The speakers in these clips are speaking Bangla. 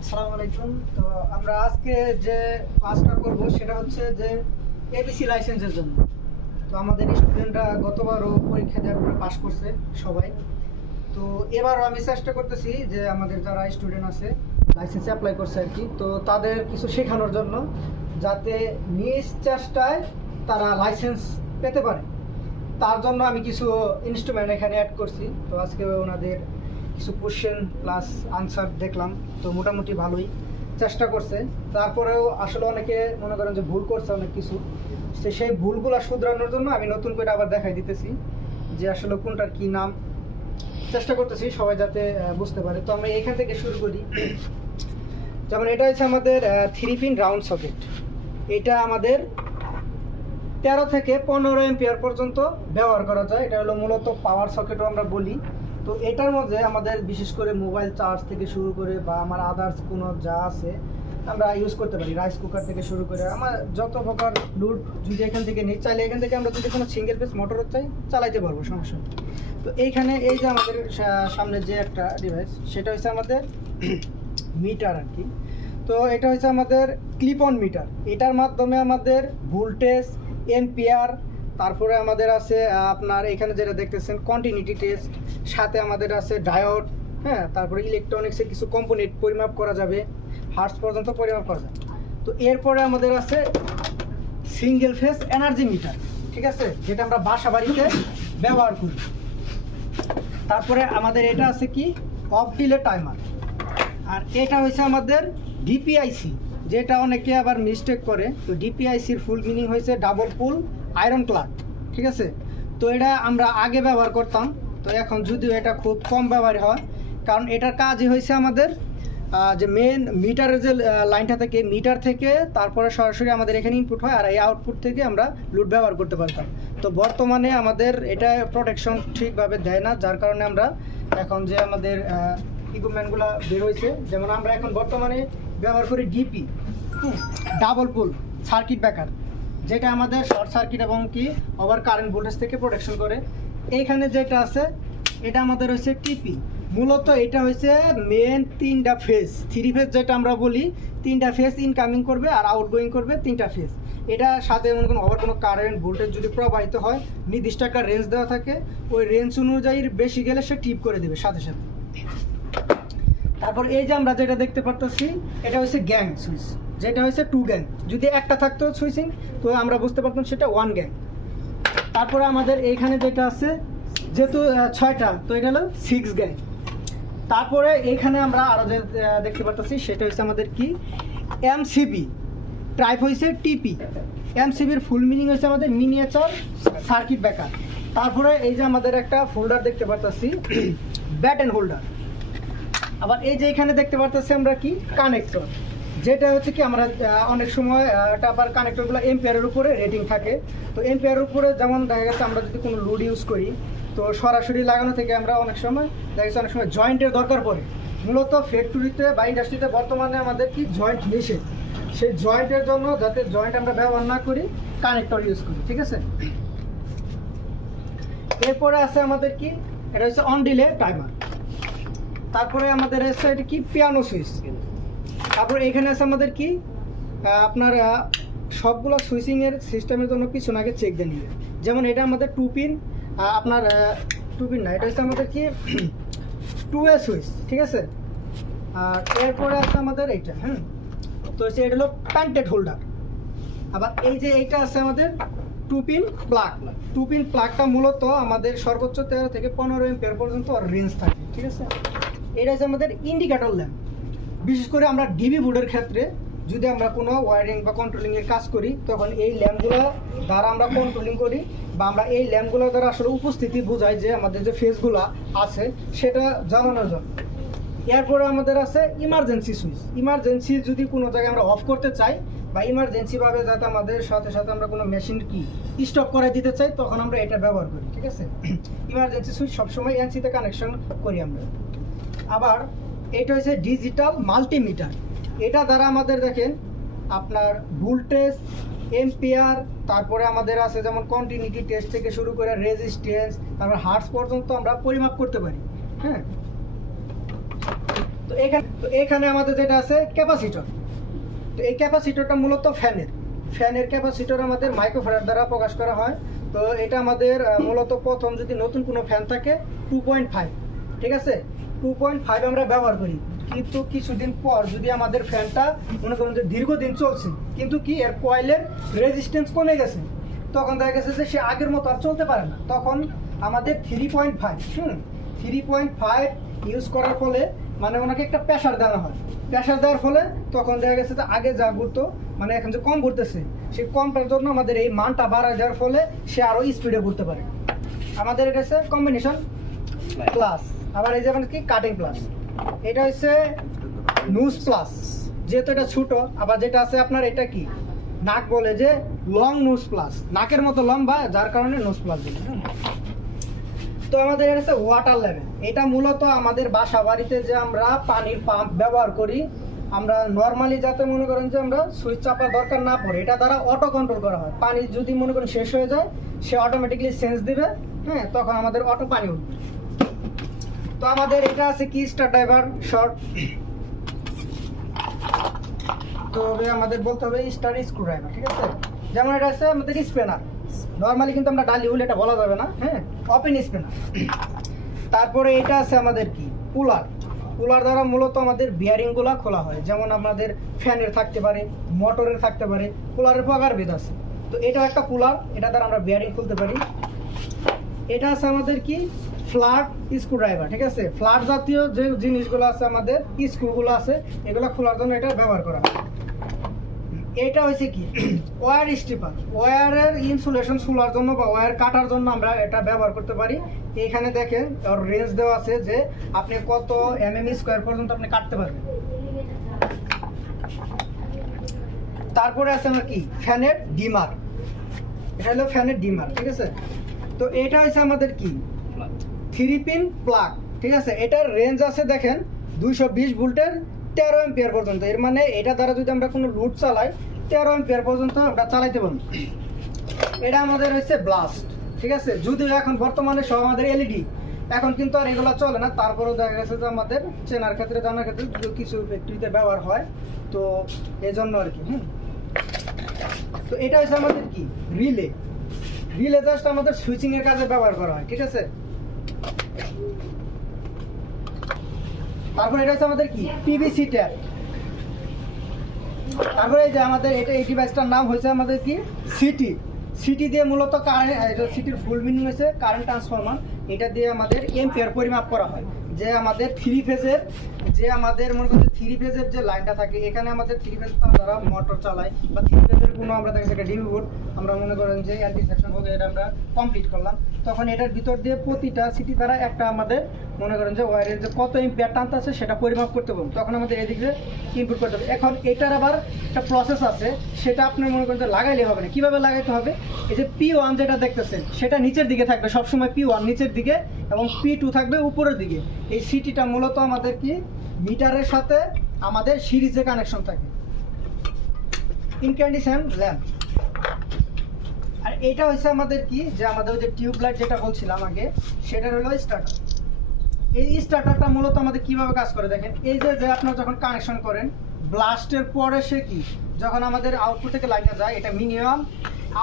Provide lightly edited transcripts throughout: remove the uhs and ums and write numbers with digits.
আসসালামু আলাইকুম। তো আমরা আজকে যে ক্লাসটা করব সেটা হচ্ছে যে এবিসি লাইসেন্সের জন্য। তো আমাদের স্টুডেন্টরা গতবারও পরীক্ষা দেওয়ার পরে পাশ করছে সবাই। তো এবারও আমি চেষ্টা করতেছি যে আমাদের যারা স্টুডেন্ট আছে লাইসেন্সে অ্যাপ্লাই করছে আর কি, তো তাদের কিছু শেখানোর জন্য যাতে নিজ চেষ্টায় তারা লাইসেন্স পেতে পারে। তার জন্য আমি কিছু ইনস্ট্রুমেন্ট এখানে অ্যাড করছি। তো আজকে ওনাদের কিছু কোশ্চেন প্লাস আনসার দেখলাম, তো মোটামুটি ভালোই চেষ্টা করছে। তারপরেও আসলে অনেকে মনে করেন যে ভুল করছে অনেক কিছু, সেই ভুলগুলো শুধরানোর জন্য আমি নতুন করে আবার দেখাই দিতেছি যে আসলে কোনটার কি নাম। চেষ্টা করতেছি সবাই যাতে বুঝতে পারে। তো আমরা এখান থেকে শুরু করি। যেমন এটা হচ্ছে আমাদের 3 পিন রাউন্ড সকেট। এটা আমাদের 13 থেকে 15 এম্পিয়ার পর্যন্ত ব্যবহার করা যায়। এটা হলো মূলত পাওয়ার সকেটও আমরা বলি। তো এটার মধ্যে আমাদের বিশেষ করে মোবাইল চার্জ থেকে শুরু করে বা আমার আদার্স কোনো যা আছে আমরা ইউজ করতে পারি, রাইস কুকার থেকে শুরু করে আমার যত প্রকার লোড যদি এখান থেকে নিই, চাইলে এখান থেকে আমরা যদি কোনো সিঙ্গেল পেজ মোটর চাই চালাইতে পারবো, সমস্যা নেই। তো এইখানে এই যে আমাদের সামনে যে একটা ডিভাইস, সেটা হচ্ছে আমাদের মিটার আর কি। তো এটা হচ্ছে আমাদের ক্লিপ অন মিটার। এটার মাধ্যমে আমাদের ভোল্টেজ, এম্পিয়ার, তারপরে আমাদের আছে আপনার এখানে যেটা দেখতেছেন কন্টিনিউটি টেস্ট, সাথে আমাদের আছে ডায়োড, হ্যাঁ, তারপরে ইলেকট্রনিক্সের কিছু কম্পোনেন্ট পরিমাপ করা যাবে, হার্টস পর্যন্ত পরিমাপ করা যাবে। তো এরপরে আমাদের আছে সিঙ্গেল ফেজ এনার্জি মিটার, ঠিক আছে, যেটা আমরা বাসা বাড়িতে ব্যবহার করি। তারপরে আমাদের এটা আছে কি অফ ডিলে টাইমার। আর এটা হচ্ছে আমাদের ডিপিআইসি, যেটা অনেকে আবার মিস্টেক করে। তো ডিপিআইসির ফুল মিনিং হয়েছে ডাবল পুল আয়রন ক্লাক, ঠিক আছে। তো এটা আমরা আগে ব্যবহার করতাম, তো এখন যদিও এটা খুব কম ব্যবহার হয়, কারণ এটার কাজই হয়েছে আমাদের যে মেন মিটারের যে লাইনটা থেকে, মিটার থেকে তারপরে সরাসরি আমাদের এখানে ইনপুট হয়, আর এই আউটপুট থেকে আমরা লোড ব্যবহার করতে পারতাম। তো বর্তমানে আমাদের এটা প্রোটেকশন ঠিকভাবে দেয় না, যার কারণে আমরা এখন যে আমাদের ইকুইপমেন্টগুলো বের হয়েছে, যেমন আমরা এখন বর্তমানে ব্যবহার করি ডিপি, ডাবল পুল সার্কিট ব্রেকার, যেটা আমাদের শর্ট সার্কিট এবং কি ওভার কারেন্ট ভোল্টেজ থেকে প্রোটেকশন করে। এইখানে যেটা আছে এটা আমাদের হচ্ছে টিপি। মূলত এটা হচ্ছে মেন 3টা ফেজ, 3 ফেজ যেটা আমরা বলি, 3টা ফেজ ইনকামিং করবে আর আউটগোয়িং করবে 3টা ফেজ। এটা সাথে এমন কোনো ওভার কোনো কারেন্ট ভোল্টেজ যদি প্রবাহিত হয়, নির্দিষ্ট একটা রেঞ্জ দেওয়া থাকে, ওই রেঞ্জ অনুযায়ী বেশি গেলে সে টিপ করে দেবে সাথে সাথে। তারপর এই যে আমরা যেটা দেখতে পারতেছি এটা হচ্ছে গ্যাং সুইচ, যেটা হচ্ছে 2 গ্যাং। যদি একটা থাকতো সুইচিং, তো আমরা বুঝতে পারতাম সেটা 1 গ্যাং। তারপরে আমাদের এইখানে যেটা আছে যেহেতু 6টা, তো এটা হলো 6 গ্যাং। তারপরে এইখানে আমরা আরও যে দেখতে পারতেছি সেটা হচ্ছে আমাদের কি এমসিবি, টাইপ হয়েছে টিপি। এমসিবির ফুল মিনিং হচ্ছে আমাদের মিনিয়েচার সার্কিট ব্রেকার। তারপরে এই যে আমাদের একটা ফোল্ডার দেখতে পারতেছি ব্যাট অ্যান্ড হোল্ডার। আবার এই যে এখানে দেখতে পারতেছি আমরা কি কানেক্টর, যেটা হচ্ছে কি আমরা অনেক সময় এটা আবার কানেক্টরগুলো এম্পিয়ারের উপরে রেটিং থাকে। তো এম্পিয়ারের উপরে যেমন দেখা গেছে আমরা যদি কোনো লোড ইউজ করি, তো সরাসরি লাগানো থেকে আমরা অনেক সময় দেখা গেছে অনেক সময় জয়েন্টের দরকার পড়ে। মূলত ফ্যাক্টরিতে বা ইন্ডাস্ট্রিতে বর্তমানে আমাদের কি জয়েন্ট নিষেধ, সেই জয়েন্টের জন্য যাতে জয়েন্ট আমরা ব্যবহার না করি কানেক্টর ইউজ করি, ঠিক আছে। এরপরে আছে আমাদের কি এটা হচ্ছে অন ডিলে টাইমার। তারপরে আমাদের আছে এটা কি পিয়ানো সুইচ। তারপরে এখানে আছে আমাদের কি আপনার সবগুলো সুইচিংয়ের সিস্টেমের জন্য কিছু আগে চেক দিয়ে নিবে। যেমন এটা আমাদের 2 পিন, আপনার 2 পিন না, এটা হচ্ছে আমাদের কি 2 এ সুইচ, ঠিক আছে। আর এরপরে আছে আমাদের এইটা, হ্যাঁ, তো হচ্ছে এটা হলো প্যান্টেড হোল্ডার। আবার এই যে এইটা আছে আমাদের 2 পিন প্লাগ। 2 পিন প্লাগটা মূলত আমাদের সর্বোচ্চ 13 থেকে 15 এম্পিয়ার পর্যন্ত রেঞ্জ থাকে, ঠিক আছে। এটা হচ্ছে আমাদের ইন্ডিকেটর ল্যাম্প। বিশেষ করে আমরা ডিবি বোর্ডের ক্ষেত্রে যদি আমরা কোনো ওয়ারিং বা কন্ট্রোলিংয়ের কাজ করি, তখন এই ল্যাম্পগুলো দ্বারা আমরা কন্ট্রোলিং করি, বা আমরা এই ল্যাম্পগুলো দ্বারা আসলে উপস্থিতি বোঝাই যে আমাদের যে ফেজগুলো আছে সেটা জানানোর জন্য। এরপরে আমাদের আছে ইমার্জেন্সি সুইচ। ইমার্জেন্সি যদি কোনো জায়গায় আমরা অফ করতে চাই, বা ইমার্জেন্সিভাবে যাতে আমাদের সাথে সাথে আমরা কোনো মেশিন কি স্টপ করে দিতে চাই, তখন আমরা এটা ব্যবহার করি, ঠিক আছে। ইমার্জেন্সি সুইচ সবসময় এনসিতে কানেকশন করি আমরা। আবার এটা হচ্ছে ডিজিটাল মাল্টিমিটার। এটা দ্বারা আমাদের দেখেন আপনার ভোল্টেজ, এম্পিয়ার, তারপরে আমাদের আছে যেমন কন্টিনিউটি টেস্ট থেকে শুরু করে রেজিস্ট্যান্স, তারপর হার্টস পর্যন্ত আমরা পরিমাপ করতে পারি, হ্যাঁ। তো এখানে আমাদের যেটা আছে ক্যাপাসিটর। তো এই ক্যাপাসিটরটা মূলত ফ্যানের ক্যাপাসিটর আমাদের মাইক্রোফ্যারাড দ্বারা প্রকাশ করা হয়। তো এটা আমাদের মূলত প্রথম যদি নতুন কোনো ফ্যান থাকে 2.5, ঠিক আছে, 2.5 আমরা ব্যবহার করি। কিন্তু কিছুদিন পর যদি আমাদের ফ্যানটা মনে করেন যে দীর্ঘদিন চলছে কিন্তু কি এর কয়েলের রেজিস্ট্যান্স কমে গেছে, তখন দেখা গেছে যে সে আগের মতো আর চলতে পারে না, তখন আমাদের 3.5 ইউজ করার ফলে মানে ওনাকে একটা প্রেশার দেওয়া হয়। প্রেশার দেওয়ার ফলে তখন দেখা গেছে যে আগে যা ঘুরতো মানে এখন যে কম ঘুরতেছে, সেই কমটার জন্য আমাদের এই মানটা বাড়ায় দেওয়ার ফলে সে আরও স্পিডে ঘুরতে পারে। আমাদের এটা হচ্ছে কম্বিনেশন প্লাস, আবার এই যেমন কি কাটিং প্লাস। এটা হচ্ছে নুজ প্লাস, যেহেতু এটা ছোটো। আবার যেটা আছে আপনার এটা কি নাক বলে যে লং নুজ প্লাস, নাকের মতো লম্বা, যার কারণে নুজ প্লাস বলে। তো আমাদের এটা হচ্ছে ওয়াটার লেভেল। এটা মূলত আমাদের বাসা বাড়িতে যে আমরা পানির পাম্প ব্যবহার করি, আমরা নর্মালি যাতে মনে করেন যে আমরা সুইচ চাপার দরকার না পড়ে, এটা দ্বারা অটো কন্ট্রোল করা হয়। পানি যদি মনে করেন শেষ হয়ে যায় সে অটোমেটিকলি সেন্স দিবে, হ্যাঁ, তখন আমাদের অটো পানি উঠবে। তো আমাদের এটা আছে কি স্টার ড্রাইভার শর্ট, তবে আমাদের বলতে হবে স্টার স্ক্রু ড্রাইভার, ঠিক আছে। যেমন এটা আছে আমাদের স্পেনার, নর্মালি কিন্তু আমরা ডালি হুল এটা বলা যাবে না, হ্যাঁ, ওপেন স্পেনার। তারপরে এটা আছে আমাদের কি কুলার দ্বারা মূলত আমাদের বিয়ারিংগুলো খোলা হয়। যেমন আমাদের ফ্যানের থাকতে পারে, মোটরের থাকতে পারে, কুলারের প্রকারভেদ আছে। তো এটা একটা কুলার, এটা দ্বারা আমরা বিয়ারিং খুলতে পারি। এটা আছে আমাদের কি ফ্ল্যাট স্ক্রু ড্রাইভার, ঠিক আছে। ফ্ল্যাট জাতীয় যে জিনিসগুলো আছে আমাদের স্ক্রুগুলো আছে, এগুলো খোলার জন্য এটা ব্যবহার করা হয়। এটা হচ্ছে কি ওয়্যার স্ট্রিপার, ওয়্যারের ইনসুলেশন খোলার জন্য বা ওয়্যার কাটার জন্য আমরা এটা ব্যবহার করতে পারি। এখানে দেখেন ওর রেঞ্জ দেওয়া আছে যে আপনি কত mm² পর্যন্ত আপনি কাটতে পারবেন। তারপরে আছে আমার কি ফ্যানের ডিমার, এটা হলো ফ্যানের ডিমার, ঠিক আছে। তো এটা হচ্ছে আমাদের কি 3 পিন প্লাগ, ঠিক আছে। এটার রেঞ্জ আছে দেখেন 220 ভোল্টের 13 এম্পিয়ার পর্যন্ত। এর মানে এটা দ্বারা যদি আমরা কোনো লোড চালাই 13 এম্পিয়ার পর্যন্ত আমরা চালাইতে পারবো। এটা আমাদের হচ্ছে ব্লাস্ট, ঠিক আছে। যদিও এখন বর্তমানে সব আমাদের এলইডি, এখন কিন্তু আর এগুলো চলে না। তারপরেও দেখা গেছে যে আমাদের চেনার ক্ষেত্রে জানার ক্ষেত্রে কিছু ফ্যাক্টরিতে ব্যবহার হয়, তো এই জন্য আর কি। তো এটা হচ্ছে আমাদের কি রিলে জাস্ট আমাদের সুইচিং এর কাজে ব্যবহার করা হয়, ঠিক আছে। তারপর এটা হচ্ছে আমাদের কি পিভিসি ট্যাপ। তারপরে এই যে আমাদের এই ডিভাইসটার নাম হয়েছে আমাদের কি সিটি দিয়ে মূলত কারেন্ট, এটা সিটির ফুল মিনিং হয়েছে কারেন্ট ট্রান্সফরমার। এটা দিয়ে আমাদের এম্পিয়ার পরিমাপ করা হয়। যে আমাদের 3 ফেজের যে আমাদের মনে করছে 3 ফেজের যে লাইনটা থাকে, এখানে আমাদের 3 ফেজ তার দ্বারা মোটর চালাই বা 3 ফেজের কোনো আমরা দেখছি একটা ডিবি বোর্ড আমরা মনে করেন যে অ্যান্টি সেকশন হোক, এটা আমরা কমপ্লিট করলাম, তখন এটার ভিতর দিয়ে প্রতিটা সিটি দ্বারা একটা আমাদের মনে করেন যে ওয়ারের যে কত এম্পিয়ার টানতে আছে সেটা পরিমাপ করতে পারবো, তখন আমাদের এদিকে ইনপুট করতে হবে। এখন এটার আবার একটা প্রসেস আছে, সেটা আপনি মনে করেন যে লাগাইলে হবে না। কীভাবে লাগাইতে হবে, এই যে P1 যেটা দেখতেছেন সেটা নিচের দিকে থাকবে সবসময়, P1 নিচের দিকে এবং P2 থাকবে উপরের দিকে। এই সিটিটা মূলত আমাদের কি মিটারের সাথে আমাদের সিরিজে কানেকশন থাকে, ইনক্যান্ডিশন ল্যাম্প। আর এটা হচ্ছে আমাদের কি যে আমাদের ওই যে টিউবলাইট যেটা বলছিলাম আগে, সেটার হলো স্টার্টার। এই স্টার্টারটা মূলত আমাদের কিভাবে কাজ করে দেখেন, এই যে আপনারা যখন কানেকশন করেন ব্লাস্টের পরে সে কি যখন আমাদের আউটপুট থেকে লাইনে যায়, এটা মিনিমাম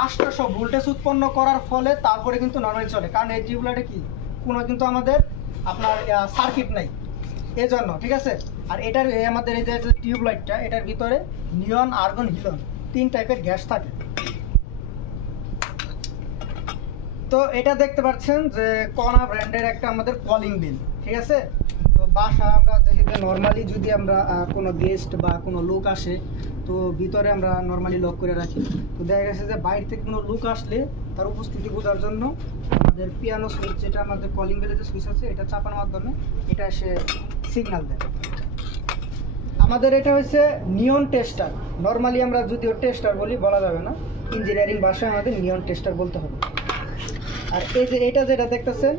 800 ভোল্টেজ উৎপন্ন করার ফলে তারপরে কিন্তু নর্মালি চলে। কারণ এই টিউবলাইটে কি কোনো কিন্তু আমাদের আপনার সার্কিট নাই, এজন্য, ঠিক আছে। আর এটার আমাদের এই যে টিউবলাইটটা, এটার ভিতরে নিয়ন, আর্গন, হিলন 3 টাইপের গ্যাস থাকে। তো এটা দেখতে পাচ্ছেন যে কনা ব্র্যান্ডের একটা আমাদের কলিং বেল, ঠিক আছে। তো বাসা আমরা যেহেতু নর্মালি যদি আমরা কোনো গেস্ট বা কোনো লোক আসে, তো ভিতরে আমরা নর্মালি লক করে রাখি। তো দেখা গেছে যে বাইরে থেকে কোনো লোক আসলে তার উপস্থিতি বোঝার জন্য আমাদের পিয়ানো সুইচ, যেটা আমাদের কলিং বেলের যে সুইচ আছে, এটা চাপার মাধ্যমে এটা এসে সিগন্যাল দেয়। আমাদের এটা হচ্ছে নিয়ন টেস্টার, নর্মালি আমরা যদিও টেস্টার বলি বলা যাবে না, ইঞ্জিনিয়ারিং ভাষায় আমাদের নিয়ন টেস্টার বলতে হবে। আর এই যে এটা যেটা দেখতেছেন,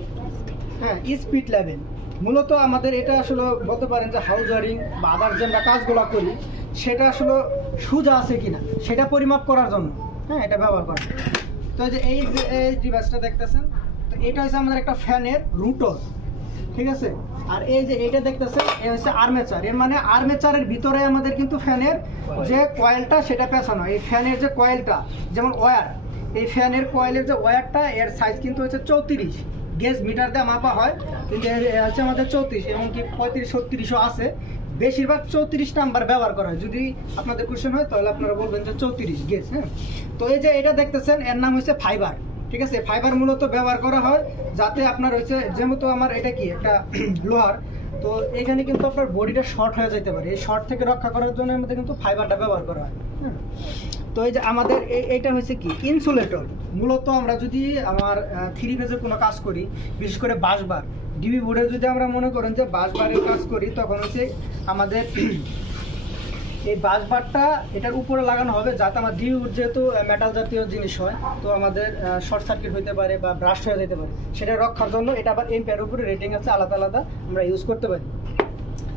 হ্যাঁ, স্পিড লেভেল, মূলত আমাদের এটা আসলে বলতে পারেন যে হাউস ওয়ারিং বা আদার যে আমরা কাজগুলো করি সেটা আসলে সোজা আছে কিনা সেটা পরিমাপ করার জন্য, হ্যাঁ, এটা ব্যবহার করা। তো এই যে এই ডিভাইসটা দেখতেছেন, তো এটা হচ্ছে আমাদের একটা ফ্যানের রুটর। ঠিক আছে। আর এই যে এটা দেখতেছেন এ হচ্ছে আর্মেচার, এর মানে আর্মেচারের ভিতরে আমাদের কিন্তু ফ্যানের যে কয়েলটা সেটা পেঁচানো। এই ফ্যানের যে কয়েলটা যেমন ওয়্যার, এই ফ্যানের কয়েলের যে ওয়্যারটা এর সাইজ কিন্তু হচ্ছে 34 গেজ মিটার দিয়ে মাপা হয়, কিন্তু এর হচ্ছে আমাদের 34 এমনকি 35-36ও আছে। বেশিরভাগ 34 নাম্বার ব্যবহার করা হয়। যদি আপনাদের কোশ্চেন হয় তাহলে আপনারা বলবেন যে 34 গেজ। হ্যাঁ, তো এই যে এটা দেখতেছেন এর নাম হচ্ছে ফাইবার। ঠিক আছে, ফাইবার মূলত ব্যবহার করা হয় যাতে আপনার হচ্ছে যেহেতু আমার এটা কি একটা লোহার, তো এখানে কিন্তু আপনার বডিটা শর্ট হয়ে যেতে পারে। এই শর্ট থেকে রক্ষা করার জন্য আমাদের কিন্তু ফাইবারটা ব্যবহার করা হয়। হ্যাঁ, তো এই যে আমাদের এইটা হচ্ছে কি ইনসুলেটর। মূলত আমরা যদি আমার 3 ফেজের কোনো কাজ করি, বিশেষ করে বাসবার ডিবি বোর্ডে যদি আমরা মনে করেন যে বাসবারের কাজ করি, তখন হচ্ছে আমাদের এই বাসবারটা এটার উপরে লাগানো হবে যাতে আমার ডিবি বোর্ড যেহেতু মেটাল জাতীয় জিনিস হয়, তো আমাদের শর্ট সার্কিট হইতে পারে বা ব্রাস্ট হয়ে যেতে পারে, সেটা রক্ষার জন্য এটা আবার এম্পিয়ার উপরে রেটিং আছে, আলাদা আলাদা আমরা ইউজ করতে পারি।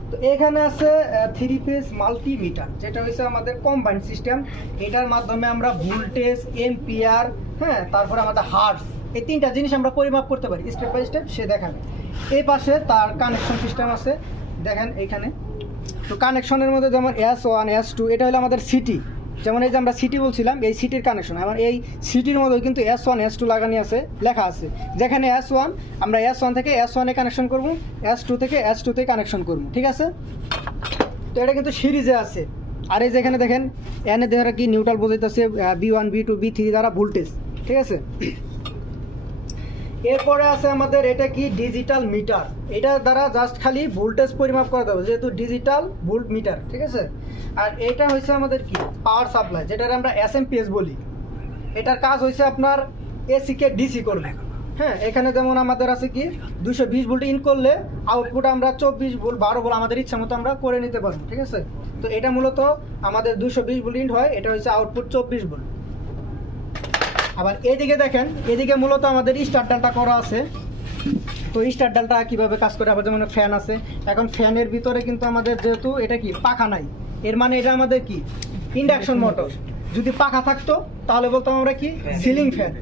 তো এখানে আছে 3 ফেজ মাল্টিমিটার, যেটা হচ্ছে আমাদের কম্বাইন্ড সিস্টেম। এটার মাধ্যমে আমরা ভোল্টেজ, এম্পিয়ার, হ্যাঁ, তারপরে আমাদের হার্টস, এই 3টা জিনিস আমরা পরিমাপ করতে পারি স্টেপ বাই স্টেপ। সে দেখাবে এই পাশে তার কানেকশন সিস্টেম আছে, দেখেন এইখানে। তো কানেকশনের মধ্যে যেমন S1 S2 এটা হলো আমাদের সিটি, যেমন এই যে আমরা সিটি বলছিলাম, এই সিটির কানেকশন। এবং এই সিটির মধ্যে কিন্তু S1 S2 লাগানি আছে, লেখা আছে। যেখানে S1 আমরা S1 থেকে S1 এ কানেকশন করব, S2 থেকে S2 তে কানেকশন করব। ঠিক আছে, তো এটা কিন্তু সিরিজে আছে। আর এই যেখানে দেখেন এনে দ্বারা কি নিউট্রাল বোঝাইতেছে, B1 B2 B3 দ্বারা ভোল্টেজ। ঠিক আছে, এরপরে আছে আমাদের এটা কি ডিজিটাল মিটার। এটা দ্বারা জাস্ট খালি ভোল্টেজ পরিমাপ করা যাবে, যেহেতু ডিজিটাল ভোল্ট মিটার। ঠিক আছে, আর এটা হচ্ছে আমাদের কি পাওয়ার সাপ্লাই, যেটার আমরা SMPS বলি। এটার কাজ হচ্ছে আপনার এসি কে ডিসি করবে। হ্যাঁ, এখানে যেমন আমাদের আছে কি 220 ভোল্ট ইন করলে আউটপুট আমরা 24 ভোল্ট 12 ভোল্ট আমাদের ইচ্ছা মতো আমরা করে নিতে পারবো। ঠিক আছে, তো এটা মূলত আমাদের 220 ভোল্ট ইন হয়, এটা হচ্ছে আউটপুট 24 ভোল্ট। আবার এদিকে দেখেন, এদিকে মূলত আমাদের স্টার ডালটা করা আছে। তো স্টার ডালটা কীভাবে কাজ করে, আবার যেমন ফ্যান আছে। এখন ফ্যানের ভিতরে কিন্তু আমাদের যেহেতু এটা কি পাখা নাই, এর মানে এটা আমাদের কি ইন্ডাকশন মোটর। যদি পাখা থাকতো তাহলে বলতাম আমরা কি সিলিং ফ্যান।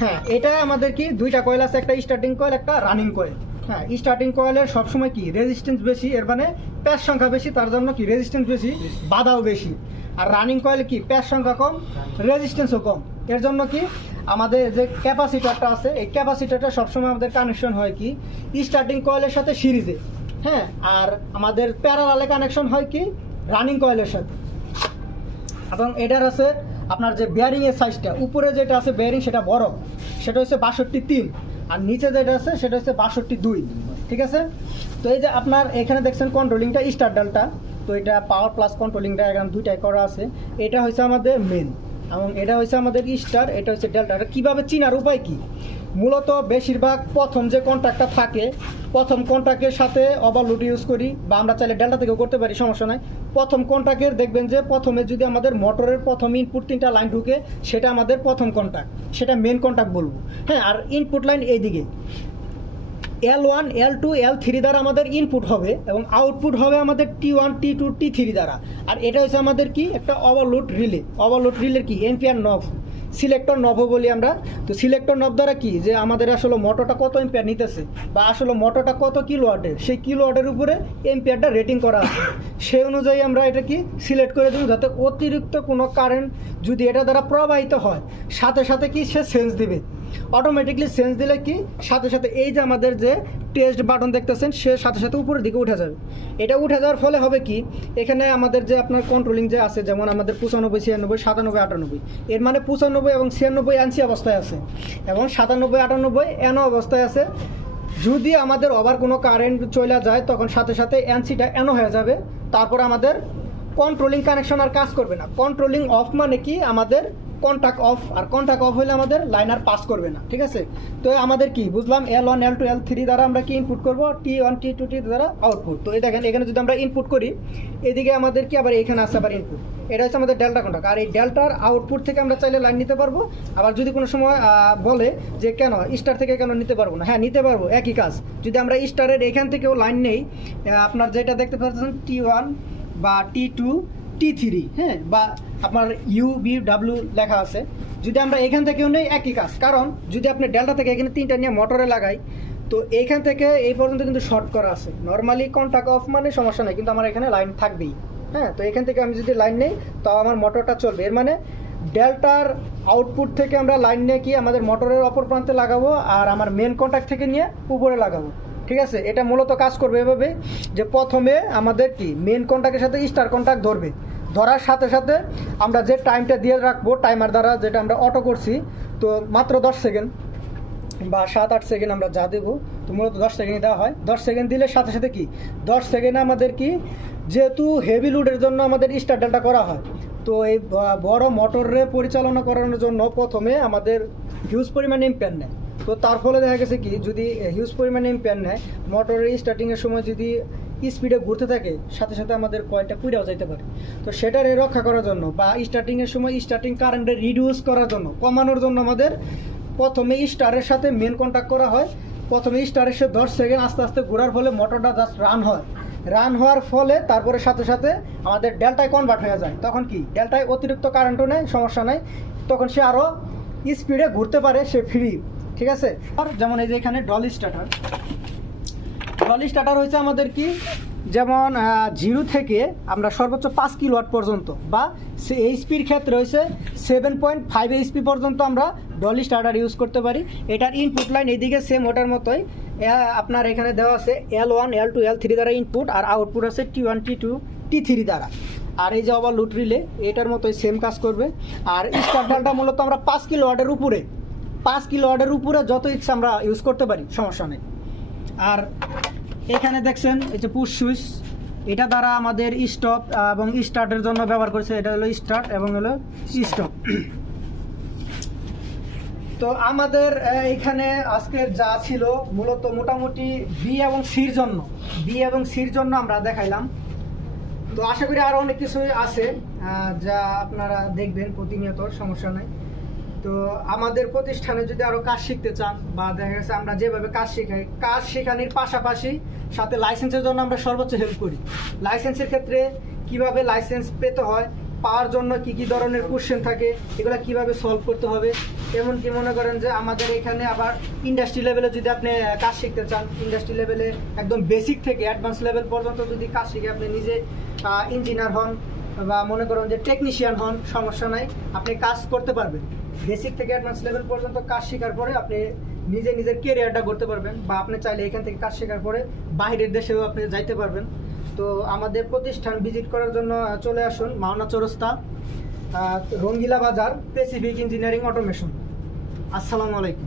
হ্যাঁ, এটা আমাদের কি 2টা কয়েল আছে, একটা স্টার্টিং কয়েল, একটা রানিং কয়েল। হ্যাঁ, স্টার্টিং কয়েলের সবসময় কি রেজিস্ট্যান্স বেশি, এর মানে প্যাচ সংখ্যা বেশি, তার জন্য কি রেজিস্ট্যান্স বেশি, বাধাও বেশি। আর রানিং কয়েলে কি প্যাচ সংখ্যা কম, রেজিস্ট্যান্সও কম। এর জন্য কি আমাদের যে ক্যাপাসিটারটা আছে, এই ক্যাপাসিটারটা সবসময় আমাদের কানেকশন হয় কি স্টার্টিং কয়েলের সাথে সিরিজে। হ্যাঁ, আর আমাদের প্যারালালে কানেকশন হয় কি রানিং কয়েলের সাথে। এবং এটার আছে আপনার যে বেয়ারিংয়ের সাইজটা, উপরে যেটা আছে বেয়ারিং সেটা বড়, সেটা হচ্ছে 62.3, আর নিচে যেটা আছে সেটা হচ্ছে 62.2। ঠিক আছে, তো এই যে আপনার এখানে দেখছেন কন্ট্রোলিংটা স্টার ডালটা, তো এটা পাওয়ার প্লাস কন্ট্রোলিংটা এখানে 2টাই করা আছে। এটা হচ্ছে আমাদের মেন, এবং এটা হচ্ছে আমাদের স্টার, এটা হচ্ছে ডেল্টা। এটা কীভাবে চিনার উপায় কি, মূলত বেশিরভাগ প্রথম যে কন্ট্যাক্টটা থাকে, প্রথম কন্ট্যাক্টের সাথে ওভারলোড ইউজ করি, বা আমরা চাইলে ডেল্টা থেকেও করতে পারি, সমস্যা নাই। প্রথম কন্ট্যাক্টের দেখবেন যে প্রথমে যদি আমাদের মোটরের প্রথম ইনপুট 3টা লাইন ঢুকে, সেটা আমাদের প্রথম কন্ট্যাক্ট, সেটা মেন কন্ট্যাক্ট বলবো। হ্যাঁ, আর ইনপুট লাইন এইদিকে L1 L2 L3 দ্বারা আমাদের ইনপুট হবে, এবং আউটপুট হবে আমাদের T1 T2 T3 দ্বারা। আর এটা হচ্ছে আমাদের কি একটা ওভারলোড রিলে। ওভারলোড রিলের কি এম্পিয়ার নব, সিলেক্টর নব বলি আমরা। তো সিলেক্টর নব দ্বারা কি যে আমাদের আসলে মোটরটা কত এম্পিয়ার নিতেছে, বা আসলে মোটরটা কত কিলোওয়াটের, সেই কিলোওয়াটের উপরে এম্পিয়ারটা রেটিং করা আছে। সেই অনুযায়ী আমরা এটা কি সিলেক্ট করে দেবো, যাতে অতিরিক্ত কোনো কারেন্ট যদি এটা দ্বারা প্রবাহিত হয়, সাথে সাথে কি সে সেন্স দিবে। অটোমেটিকলি সেন্স দিলে কি সাথে সাথে এই যে আমাদের যে টেস্ট বাটন দেখতেছেন, সে সাথে সাথে উপরের দিকে উঠে যাবে। এটা উঠে যাওয়ার ফলে হবে কি, এখানে আমাদের যে আপনার কন্ট্রোলিং যে আছে, যেমন আমাদের 95 96 97 98, এর মানে 95 এবং 96 আনসি অবস্থায় আছে, এবং 97 98 এনো অবস্থায় আছে। যদি আমাদের ওভার কোনো কারেন্ট চলে যায়, তখন সাথে সাথে এনসিটা এনো হয়ে যাবে। তারপর আমাদের কন্ট্রোলিং কানেকশন আর কাজ করবে না। কন্ট্রোলিং অফ মানে কি আমাদের কন্ট্যাক্ট অফ, আর কন্ট্যাক্ট অফ হলে আমাদের লাইনার পাস করবে না। ঠিক আছে, তো আমাদের কি বুঝলাম L1 L2 L3 দ্বারা আমরা কি ইনপুট করব, T1 T2 T দ্বারা আউটপুট। তো এই দেখেন এখানে যদি আমরা ইনপুট করি, এদিকে আমাদের কি আবার এখানে আছে আবার ইনপুট, এটা হচ্ছে আমাদের ডেল্টা কন্ট্যাক্ট। আর এই ডেল্টার আউটপুট থেকে আমরা চাইলে লাইন নিতে পারবো। আবার যদি কোনো সময় বলে যে কেন স্টার থেকে কেন নিতে পারবো না, হ্যাঁ নিতে পারবো, একই কাজ। যদি আমরা স্টারের এখান থেকেও লাইন নেই, আপনার যেটা দেখতে পাচ্ছেন T1 বা T2 T3, হ্যাঁ, বা আপনার UBW লেখা আছে, যদি আমরা এখান থেকেও নেই একই কাজ। কারণ যদি আপনি ডেল্টা থেকে এখানে 3টা নিয়ে মোটরে লাগাই, তো তো এইখান থেকে এই পর্যন্ত কিন্তু শর্ট করা আছে। নর্মালি কন্টাক্ট অফ মানে সমস্যা নেই, কিন্তু আমার এখানে লাইন থাকবেই। হ্যাঁ, তো এখান থেকে আমি যদি লাইন নেই তাও আমার মোটরটা চলবে। এর মানে ডেল্টার আউটপুট থেকে আমরা লাইন নিয়ে কি আমাদের মোটরের অপর প্রান্তে লাগাবো, আর আমার মেন কন্টাক্ট থেকে নিয়ে উপরে লাগাবো। ঠিক আছে, এটা মূলত কাজ করবে এভাবে যে প্রথমে আমাদের কি মেন কন্টাক্টের সাথে স্টার কন্টাক্ট ধরবে, ধরার সাথে সাথে আমরা যে টাইমটা দিয়ে রাখবো টাইমার দ্বারা, যেটা আমরা অটো করছি, তো মাত্র 10 সেকেন্ড বা 7-8 সেকেন্ড আমরা যা দেবো, তো মূলত 10 সেকেন্ড দেওয়া হয়। 10 সেকেন্ড দিলে সাথে সাথে কি 10 সেকেন্ডে আমাদের কি, যেহেতু হেভি লোডের জন্য আমাদের স্টার ডেল্টা করা হয়, তো এই বড় মোটরে পরিচালনা করানোর জন্য প্রথমে আমাদের হিউজ পরিমাণে ইম্প্যান নেয়। তো তার ফলে দেখা গেছে কি, যদি হিউজ পরিমাণে ইম্প্যান নেয়, মোটরের স্টার্টিংয়ের সময় যদি স্পিডে ঘুরতে থাকে, সাথে সাথে আমাদের কয়েলটা পুড়েও যাইতে পারে। তো সেটারে রক্ষা করার জন্য বা স্টার্টিংয়ের সময় স্টার্টিং কারেন্টে রিডিউস করার জন্য, কমানোর জন্য আমাদের প্রথমে স্টারের সাথে মেন কন্ট্যাক্ট করা হয়। প্রথমে স্টারের সাথে 10 সেকেন্ড আস্তে আস্তে ঘোরার ফলে মোটরটা জাস্ট রান হওয়ার ফলে তারপরে সাথে সাথে আমাদের ডেল্টায় কনভার্ট হয়ে যায়। তখন কি ডেল্টায় অতিরিক্ত কারেন্টও নেই, সমস্যা নাই, তখন সে আরও স্পিডে ঘুরতে পারে, সে ফ্রি। ঠিক আছে, আর যেমন এই যে এখানে ডলি স্টার্টার হয়েছে আমাদের কি, যেমন 0 থেকে আমরা সর্বোচ্চ 5 কিলোওয়াট পর্যন্ত, বা এইচপির ক্ষেত্রে হয়েছে 7.5 এইচপি পর্যন্ত আমরা ডলি স্টার্টার ইউজ করতে পারি। এটার ইনপুট লাইন এইদিকে সেম ওটার মতোই, আপনার এখানে দেওয়া আছে L1 L2 L3 দ্বারা ইনপুট, আর আউটপুট আছে T1 T2 T3 দ্বারা। আর এই যে ওভারলোড রিলে এটার মতোই সেম কাজ করবে। আর স্টার্টারটা মূলত আমরা 5 কিলোওয়াটের উপরে যত ইচ্ছা আমরা ইউজ করতে পারি, সমস্যা নেই। আর এখানে দেখছেন এই যে পুশ সুইচ, এটা দ্বারা আমাদের স্টপ এবং স্টার্টের জন্য ব্যবহার করছে। এটা হলো স্টার্ট এবং হলো স্টপ। তো আমাদের এখানে আজকের যা ছিল মূলত মোটামুটি বি এবং সির জন্য আমরা দেখাইলাম। তো আশা করি আরও অনেক কিছুই আছে যা আপনারা দেখবেন প্রতিনিয়ত, সমস্যা নাই। তো আমাদের প্রতিষ্ঠানে যদি আরও কাজ শিখতে চান, বা দেখা গেছে আমরা যেভাবে কাজ শেখাই, কাজ শেখানোর পাশাপাশি সাথে লাইসেন্সের জন্য আমরা সর্বোচ্চ হেল্প করি। লাইসেন্সের ক্ষেত্রে কিভাবে লাইসেন্স পেতে হয়, পাওয়ার জন্য কি কি ধরনের কোশ্চেন থাকে, এগুলো কিভাবে সলভ করতে হবে। এমনকি মনে করেন যে আমাদের এখানে আবার ইন্ডাস্ট্রি লেভেলে যদি আপনি কাজ শিখতে চান, ইন্ডাস্ট্রি লেভেলে একদম বেসিক থেকে অ্যাডভান্স লেভেল পর্যন্ত যদি কাজ শিখে আপনি নিজে ইঞ্জিনিয়ার হন বা মনে করেন যে টেকনিশিয়ান হন, সমস্যা নাই, আপনি কাজ করতে পারবেন। বেসিক থেকে অ্যাডভান্স লেভেল পর্যন্ত কাজ শেখার পরে আপনি নিজের কেরিয়ারটা করতে পারবেন, বা আপনি চাইলে এখান থেকে কাজ শেখার পরে বাইরের দেশেও আপনি যাইতে পারবেন। তো আমাদের প্রতিষ্ঠান ভিজিট করার জন্য চলে আসুন মাওনা চৌরাস্তা, রঙ্গিলা বাজার, পেসিফিক ইঞ্জিনিয়ারিং অটোমেশন। আসসালামু আলাইকুম।